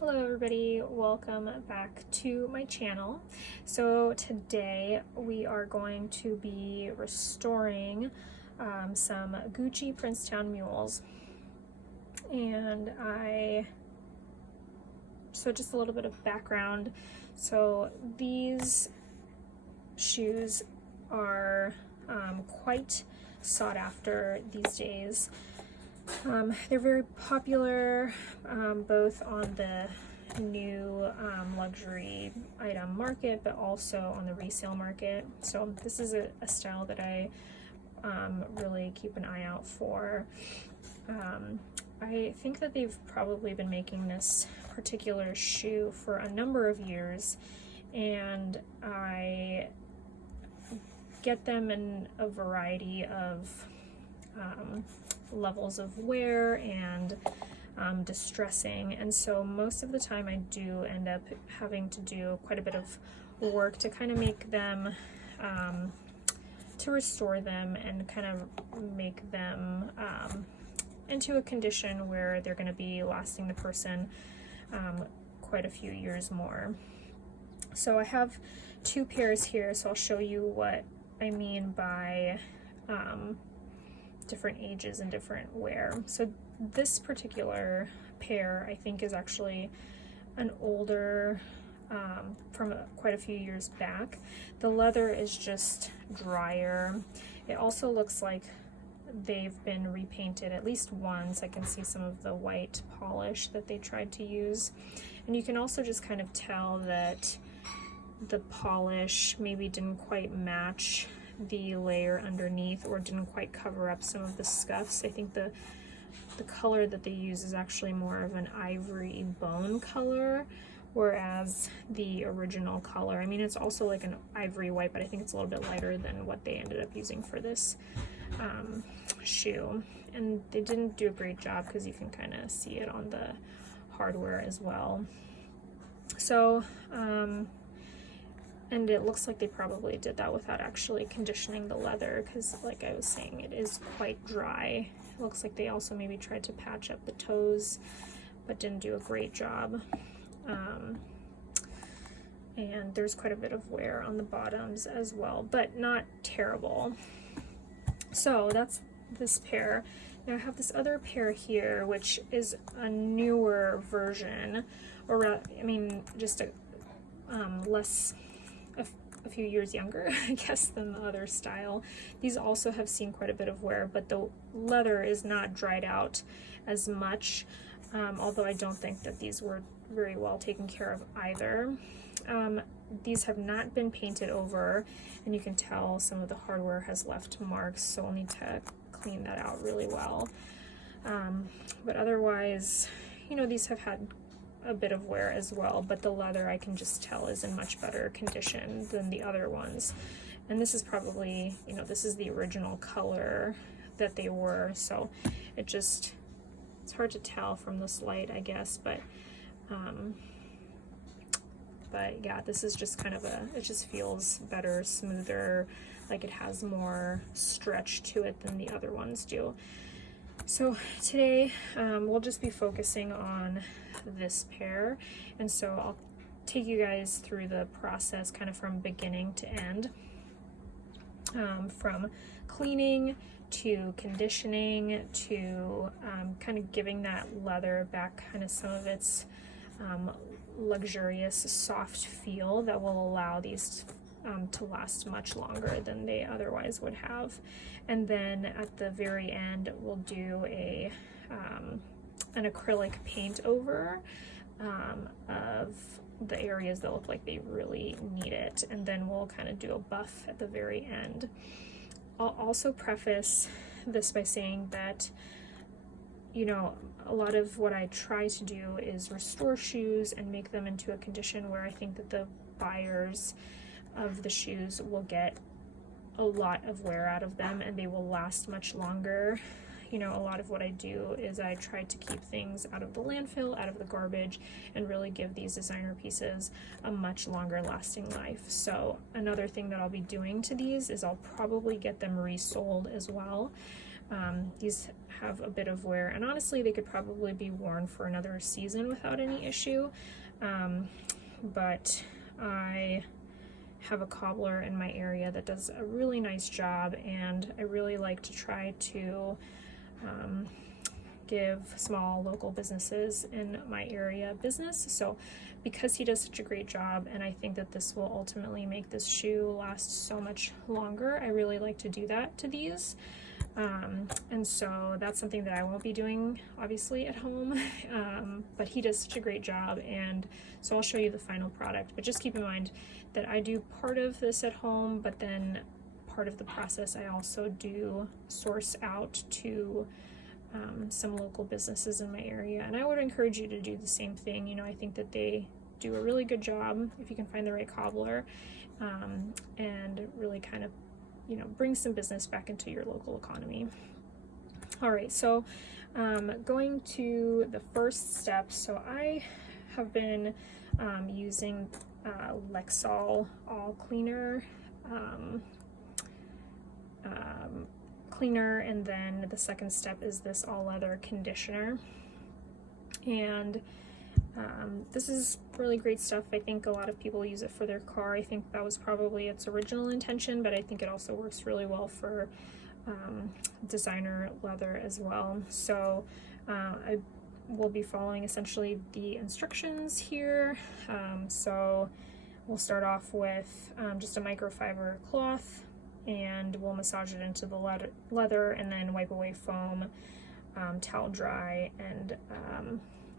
Hello everybody, welcome back to my channel. So today we are going to be restoring some Gucci Princetown Mules. And so just a little bit of background. So these shoes are quite sought after these days. They're very popular, both on the new luxury item market, but also on the resale market. So this is a style that I really keep an eye out for. I think that they've probably been making this particular shoe for a number of years, and I get them in a variety of levels of wear and distressing, and so most of the time I do end up having to do quite a bit of work to kind of make them to restore them and kind of make them into a condition where they're going to be lasting the person quite a few years more. So I have two pairs here, so I'll show you what I mean by different ages and different wear. So this particular pair I think is actually an older from quite a few years back. The leather is just drier. It also looks like they've been repainted at least once. I can see some of the white polish that they tried to use, and you can also just kind of tell that the polish maybe didn't quite match the layer underneath, or didn't quite cover up some of the scuffs. I think the color that they use is actually more of an ivory bone color, whereas the original color, I mean, it's also like an ivory white, but I think it's a little bit lighter than what they ended up using for this shoe. And they didn't do a great job because you can kind of see it on the hardware as well. So and it looks like they probably did that without actually conditioning the leather, because like I was saying, it is quite dry. It looks like they also maybe tried to patch up the toes, but didn't do a great job. And there's quite a bit of wear on the bottoms as well, but not terrible. So that's this pair. Now I have this other pair here, which is a newer version, or I mean, just a a few years younger, I guess, than the other style. These also have seen quite a bit of wear, but the leather is not dried out as much, although I don't think that these were very well taken care of either. These have not been painted over, and you can tell some of the hardware has left marks, so I'll need to clean that out really well. But otherwise, you know, these have had a bit of wear as well, but the leather I can just tell is in much better condition than the other ones. And this is probably, you know, this is the original color that they were, so it's hard to tell from this light, I guess, but yeah, this is just kind of it just feels better, smoother, like it has more stretch to it than the other ones do. So today we'll just be focusing on this pair, and so I'll take you guys through the process kind of from beginning to end, from cleaning to conditioning to kind of giving that leather back kind of some of its luxurious soft feel that will allow these to last much longer than they otherwise would have. And then at the very end we'll do an acrylic paint over of the areas that look like they really need it, and then we'll kind of do a buff at the very end. I'll also preface this by saying that, you know, a lot of what I try to do is restore shoes and make them into a condition where I think that the buyers of the shoes will get a lot of wear out of them and they will last much longer. You know, a lot of what I do is I try to keep things out of the landfill, out of the garbage, and really give these designer pieces a much longer lasting life. So another thing that I'll be doing to these is I'll probably get them resold as well. These have a bit of wear, and honestly they could probably be worn for another season without any issue, but I have a cobbler in my area that does a really nice job, and I really like to try to give small local businesses in my area business. So because he does such a great job, and I think that this will ultimately make this shoe last so much longer, I really like to do that to these. And so that's something that I won't be doing obviously at home, but he does such a great job, and so I'll show you the final product. But just keep in mind that I do part of this at home, but then part of the process I also do source out to some local businesses in my area, and I would encourage you to do the same thing. You know, I think that they do a really good job if you can find the right cobbler, and really kind of, you know, bring some business back into your local economy. All right, so going to the first step. So I have been using Lexol All Cleaner cleaner, and then the second step is this all leather conditioner, and this is really great stuff. I think a lot of people use it for their car. I think that was probably its original intention, but I think it also works really well for designer leather as well. So I will be following essentially the instructions here. So we'll start off with just a microfiber cloth, and we'll massage it into the leather and then wipe away foam, towel dry, and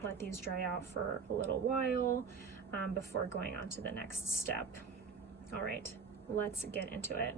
let these dry out for a little while before going on to the next step. All right, let's get into it.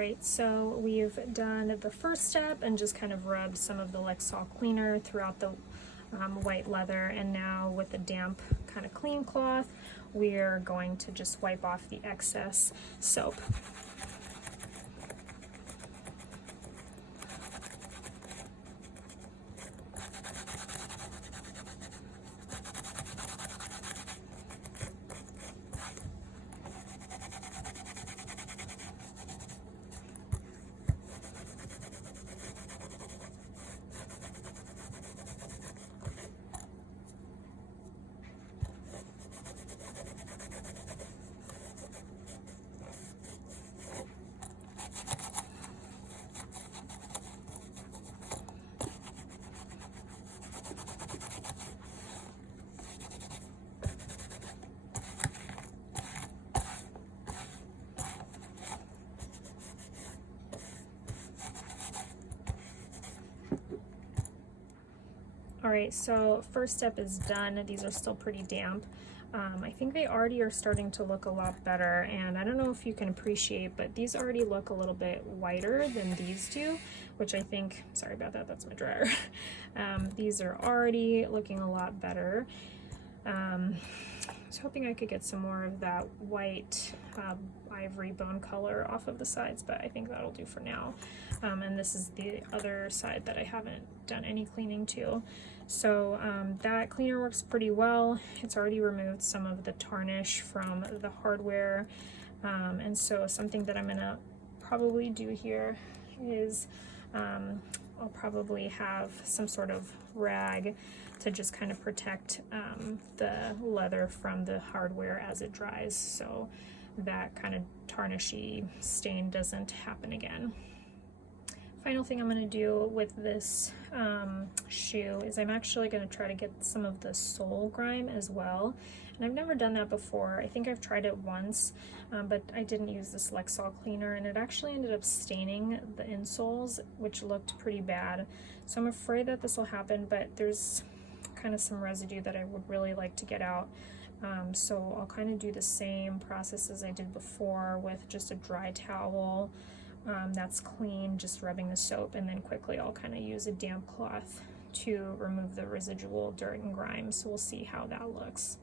Alright, so we've done the first step and just kind of rubbed some of the Lexol cleaner throughout the white leather, and now with a damp kind of clean cloth, we're going to just wipe off the excess soap. Alright, so first step is done. These are still pretty damp. I think they already are starting to look a lot better, and I don't know if you can appreciate, but these already look a little bit whiter than these do, which I think, sorry about that, that's my dryer. These are already looking a lot better. I was hoping I could get some more of that white ivory bone color off of the sides, but I think that'll do for now. And this is the other side that I haven't done any cleaning to. So that cleaner works pretty well. It's already removed some of the tarnish from the hardware. And so something that I'm gonna probably do here is I'll probably have some sort of rag to just kind of protect the leather from the hardware as it dries, so that kind of tarnishy stain doesn't happen again. Final thing I'm going to do with this shoe is I'm actually going to try to get some of the sole grime as well. And I've never done that before. I think I've tried it once, but I didn't use this Lexol cleaner, and it actually ended up staining the insoles, which looked pretty bad. So I'm afraid that this will happen, but there's kind of some residue that I would really like to get out. So I'll kind of do the same process as I did before with just a dry towel that's clean, just rubbing the soap, and then quickly I'll kind of use a damp cloth to remove the residual dirt and grime. So we'll see how that looks.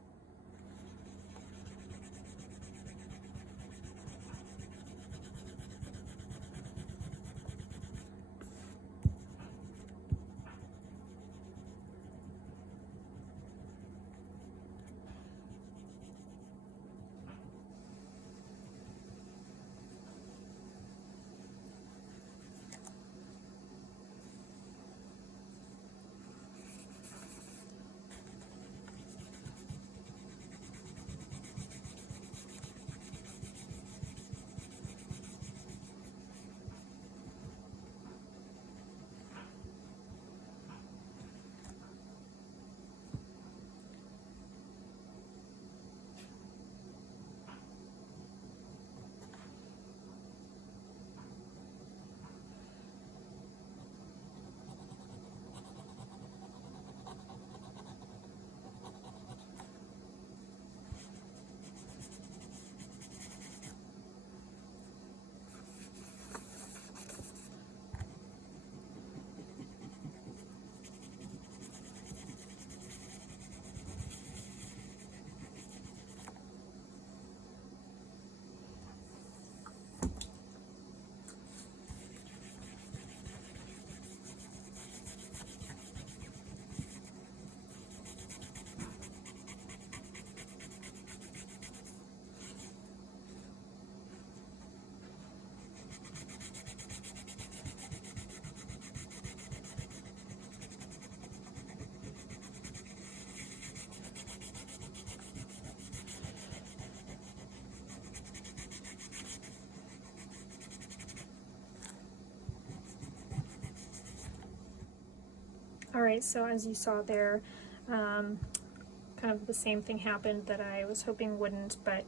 Alright, so as you saw there, kind of the same thing happened that I was hoping wouldn't, but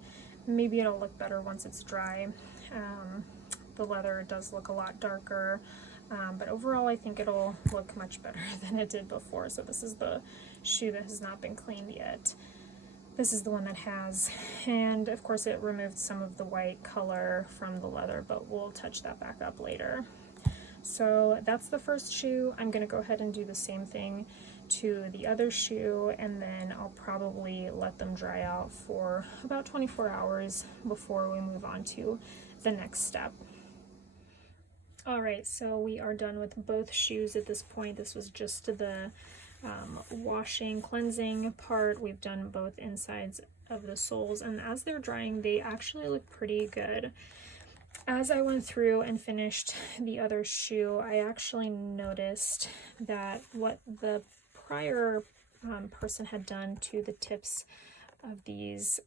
maybe it'll look better once it's dry. The leather does look a lot darker, but overall I think it'll look much better than it did before. So this is the shoe that has not been cleaned yet. This is the one that has, and of course it removed some of the white color from the leather, but we'll touch that back up later. So that's the first shoe. I'm going to go ahead and do the same thing to the other shoe, and then I'll probably let them dry out for about 24 hours before we move on to the next step. Alright, so we are done with both shoes at this point. This was just the washing, cleansing part. We've done both insides of the soles, and as they're drying, they actually look pretty good. As I went through and finished the other shoe, I actually noticed that what the prior person had done to the tips of these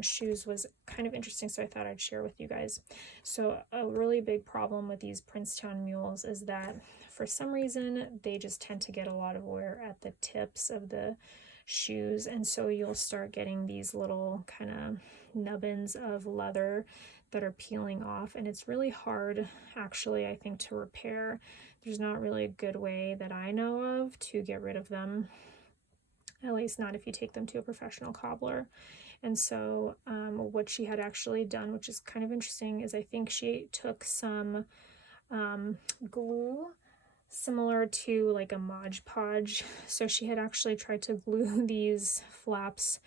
shoes was kind of interesting, so I thought I'd share with you guys. So a really big problem with these Princetown Mules is that for some reason they just tend to get a lot of wear at the tips of the shoes, and so you'll start getting these little kind of nubbins of leather that are peeling off, and it's really hard actually, I think, to repair. There's not really a good way that I know of to get rid of them, at least not if you take them to a professional cobbler. And so what she had actually done, which is kind of interesting, is I think she took some glue similar to like a Mod Podge. So she had actually tried to glue these flaps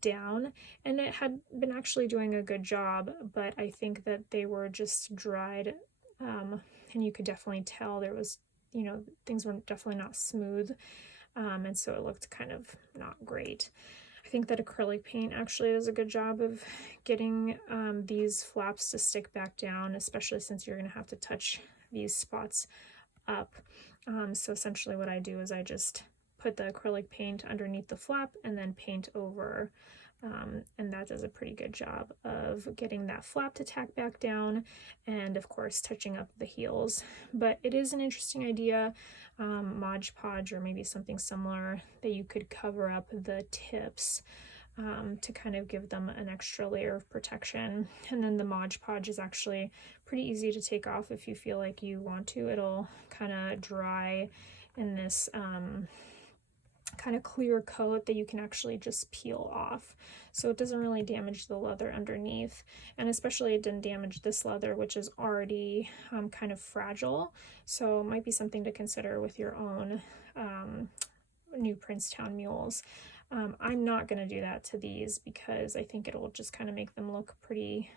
down, and it had been actually doing a good job, but I think that they were just dried, and you could definitely tell there was, you know, things were definitely not smooth, and so it looked kind of not great. I think that acrylic paint actually does a good job of getting these flaps to stick back down, especially since you're going to have to touch these spots up. So essentially what I do is I just put the acrylic paint underneath the flap and then paint over, and that does a pretty good job of getting that flap to tack back down, and of course touching up the heels. But it is an interesting idea, Mod Podge or maybe something similar, that you could cover up the tips to kind of give them an extra layer of protection. And then the Mod Podge is actually pretty easy to take off if you feel like you want to. It'll kind of dry in this kind of clear coat that you can actually just peel off, so it doesn't really damage the leather underneath, and especially it didn't damage this leather, which is already kind of fragile. So it might be something to consider with your own new Princetown Mules. I'm not going to do that to these because I think it'll just kind of make them look pretty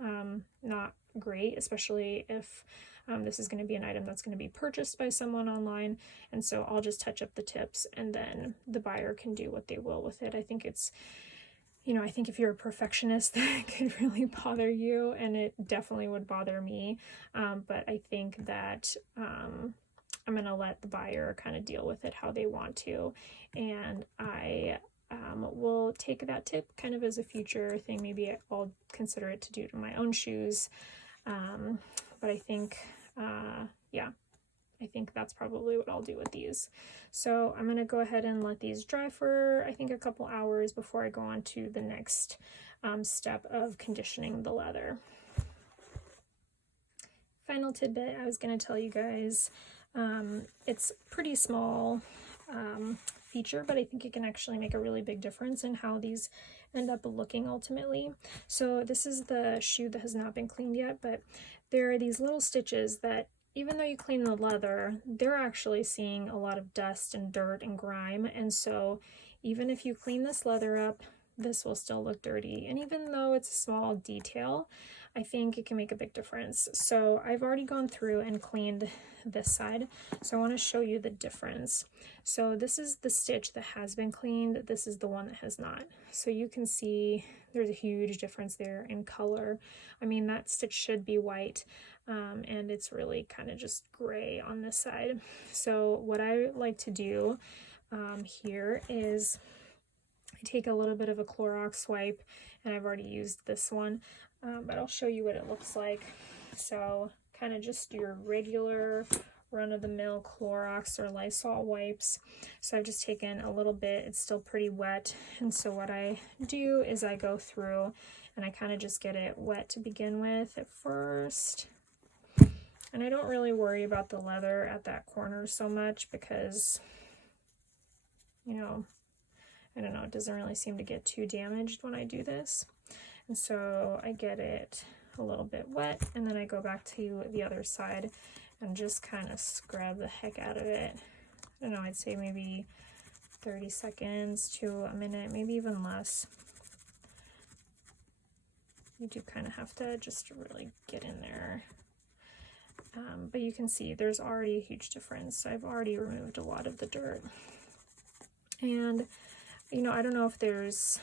not great, especially if this is going to be an item that's going to be purchased by someone online. And so I'll just touch up the tips, and then the buyer can do what they will with it. I think it's, you know, I think if you're a perfectionist, that could really bother you, and it definitely would bother me. But I think that I'm going to let the buyer kind of deal with it how they want to. And I will take that tip kind of as a future thing. Maybe I'll consider it to do to my own shoes. But I think, yeah, I think that's probably what I'll do with these. So I'm going to go ahead and let these dry for, I think, a couple hours before I go on to the next step of conditioning the leather. Final tidbit I was going to tell you guys, it's pretty small feature, but I think it can actually make a really big difference in how these end up looking ultimately. So this is the shoe that has not been cleaned yet, but there are these little stitches that, even though you clean the leather, they're actually seeing a lot of dust and dirt and grime, and so even if you clean this leather up, this will still look dirty. And even though it's a small detail, I think it can make a big difference. So I've already gone through and cleaned this side, so I want to show you the difference. So this is the stitch that has been cleaned, this is the one that has not. So you can see there's a huge difference there in color. I mean, that stitch should be white, and it's really kind of just gray on this side. So what I like to do here is I take a little bit of a Clorox wipe, and I've already used this one, but I'll show you what it looks like. So kind of just your regular run-of-the-mill Clorox or Lysol wipes. So I've just taken a little bit, it's still pretty wet, and so what I do is I go through and I kind of just get it wet to begin with at first. And I don't really worry about the leather at that corner so much because, you know, I don't know, it doesn't really seem to get too damaged when I do this. And so I get it a little bit wet, and then I go back to the other side and just kind of scrub the heck out of it. I don't know, I'd say maybe 30 seconds to a minute, maybe even less. You do kind of have to just really get in there. But you can see there's already a huge difference. So I've already removed a lot of the dirt. And, you know, I don't know if there's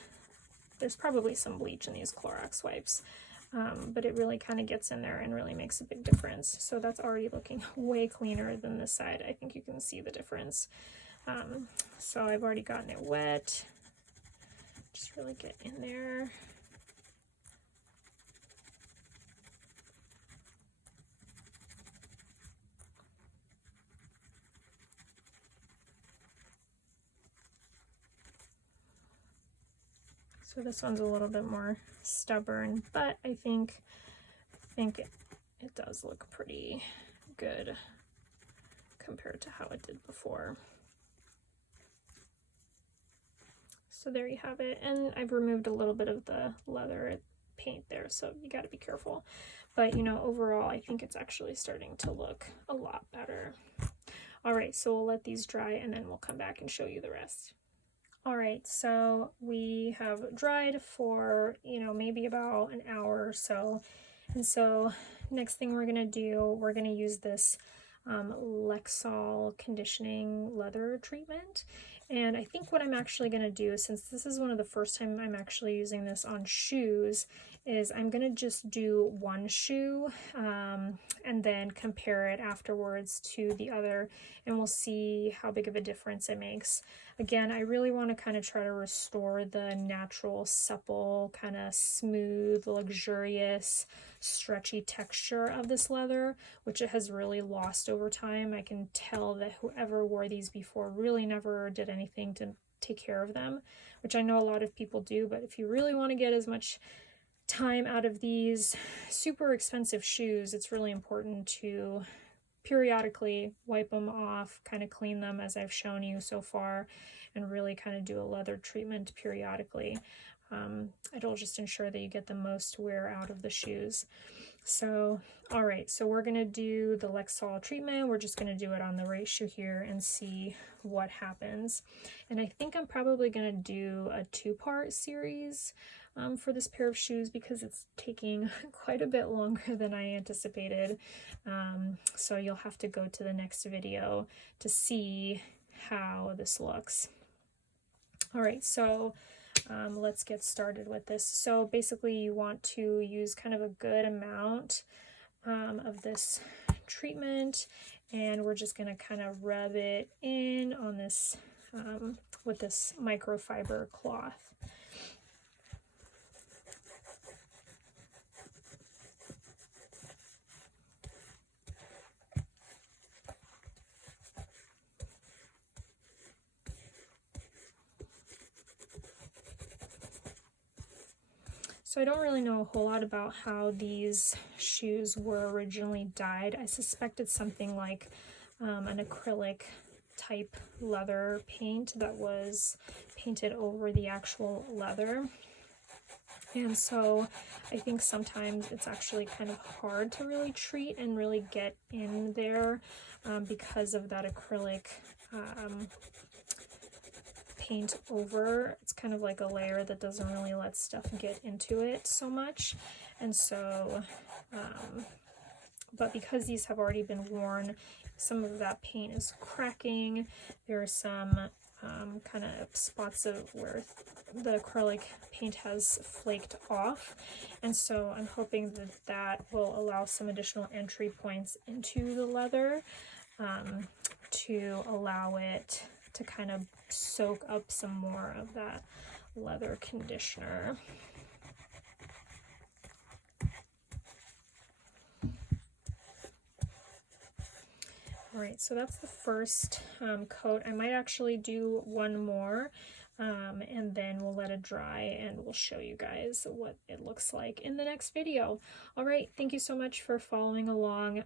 probably some bleach in these Clorox wipes, but it really kind of gets in there and really makes a big difference. So that's already looking way cleaner than this side. I think you can see the difference. So I've already gotten it wet. Just really get in there. So this one's a little bit more stubborn, but I think it does look pretty good compared to how it did before. So there you have it, and I've removed a little bit of the leather paint there, so you got to be careful. But you know, overall, I think it's actually starting to look a lot better. All right, so we'll let these dry, and then we'll come back and show you the rest. All right, so we have dried for, you know, maybe about an hour or so. And so next thing we're gonna do, we're gonna use this Lexol conditioning leather treatment. And I think what I'm actually gonna do, since this is one of the first time I'm actually using this on shoes, is I'm gonna just do one shoe and then compare it afterwards to the other, and we'll see how big of a difference it makes. Again, I really want to kind of try to restore the natural, supple, kind of smooth, luxurious, stretchy texture of this leather, which it has really lost over time. I can tell that whoever wore these before really never did anything to take care of them, which I know a lot of people do, but if you really want to get as much time out of these super expensive shoes, it's really important to periodically wipe them off, kind of clean them as I've shown you so far, and really kind of do a leather treatment periodically. It'll just ensure that you get the most wear out of the shoes. So, all right, so we're gonna do the Lexol treatment. We're just gonna do it on the right shoe here and see what happens. And I think I'm probably gonna do a two-part series for this pair of shoes because it's taking quite a bit longer than I anticipated. So you'll have to go to the next video to see how this looks. All right, so let's get started with this. So basically you want to use kind of a good amount of this treatment, and we're just going to kind of rub it in on this with this microfiber cloth. So I don't really know a whole lot about how these shoes were originally dyed. I suspect it's something like an acrylic type leather paint that was painted over the actual leather. And so I think sometimes it's actually kind of hard to really treat and really get in there because of that acrylic paint over. It's kind of like a layer that doesn't really let stuff get into it so much. And so but because these have already been worn, some of that paint is cracking. There are some kind of spots of where the acrylic paint has flaked off, and so I'm hoping that that will allow some additional entry points into the leather to allow it to kind of soak up some more of that leather conditioner. All right, so that's the first coat. I might actually do one more and then we'll let it dry and we'll show you guys what it looks like in the next video. All right, thank you so much for following along.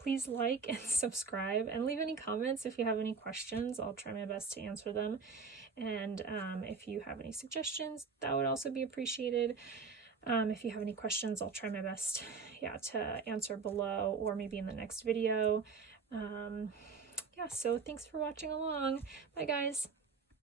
Please like and subscribe, and leave any comments if you have any questions. I'll try my best to answer them. And if you have any suggestions, that would also be appreciated. If you have any questions, I'll try my best, yeah, to answer below or maybe in the next video. Yeah, so thanks for watching along. Bye, guys.